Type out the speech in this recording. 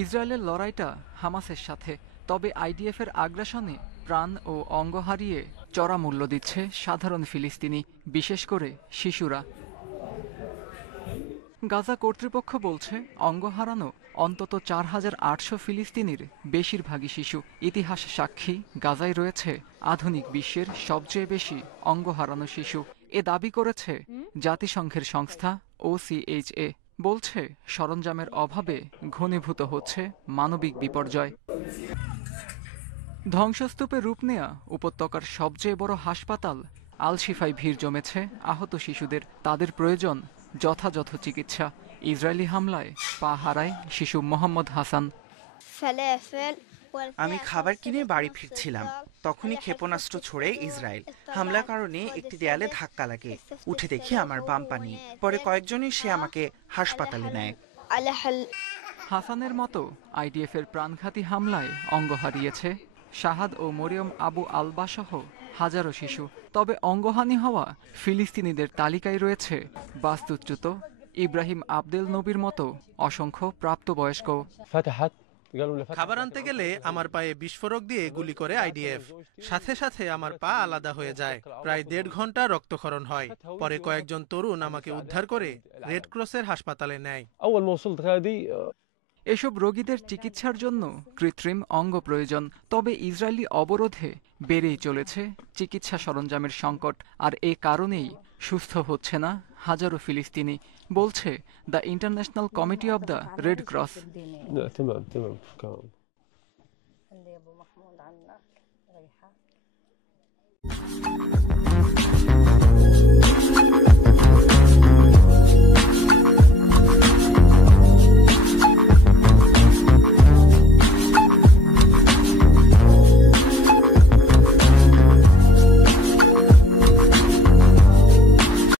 ইসরায়েলের লড়াইটা হামাসের সাথে, তবে আইডিএফের আগ্রাসনে প্রাণ ও অঙ্গ হারিয়ে চড়া মূল্য দিচ্ছে সাধারণ ফিলিস্তিনি, বিশেষ করে শিশুরা। গাজা কর্তৃপক্ষ বলছে অঙ্গ হারানো অন্তত ৪,৮০০ ফিলিস্তিনির বেশিরভাগই শিশু। ইতিহাস সাক্ষী, গাজায় রয়েছে আধুনিক বিশ্বের সবচেয়ে বেশি অঙ্গ হারানো শিশু। এ দাবি করেছে জাতিসংঘের সংস্থা OCHA। বলছে সরঞ্জামের অভাবে ঘনীভূত হচ্ছে মানবিক বিপর্যয়। ধ্বংসস্তূপে রূপ নেয়া উপত্যকার সবচেয়ে বড় হাসপাতাল আল শিফায় ভিড় জমেছে আহত শিশুদের। তাদের প্রয়োজন যথাযথ চিকিৎসা। ইসরায়েলি হামলায় পা হারায় শিশু মোহাম্মদ হাসান। আমি খাবার কিনে বাড়ি ফিরছিলাম, তখনই ক্ষেপণাস্ত্র ছোড়ে ইসরায়েল। হামলার কারণে একটি দেয়ালে ধাক্কা লাগে, উঠে দেখি আমার বাম পা নেই। পরে কয়েকজনই সে আমাকে হাসপাতালে নেয়। হাসানের মতো আইডিএফের প্রাণঘাতী হামলায় অঙ্গ হারিয়েছে শাহাদ ও মরিয়ম আবু আলবা সহ হাজারো শিশু। তবে অঙ্গহানি হওয়া ফিলিস্তিনিদের তালিকায় রয়েছে বাস্তুচ্যুত ইব্রাহিম আবদেল নবীর মতো অসংখ্য প্রাপ্তবয়স্ক। খাবার আনতে গেলে আমার পায়ে বিস্ফোরক দিয়ে গুলি করে আইডিএফ। সাথে সাথে আমার পা আলাদা হয়ে যায়। প্রায় ১.৫ ঘন্টা রক্তক্ষরণ হয়। পরে কয়েকজন তরুণ আমাকে উদ্ধার করে রেড ক্রসের হাসপাতালে নেয়। এসব রোগীদের চিকিৎসার জন্য কৃত্রিম অঙ্গ প্রয়োজন। তবে ইসরায়েলি অবরোধে বেড়েই চলেছে চিকিৎসা সরঞ্জামের সংকট, আর এ কারণেই সুস্থ হচ্ছে না হাজারো ফিলিস্তিনি, বলছে the International Committee of the Red Cross. عندي ابو محمود عنا ريحه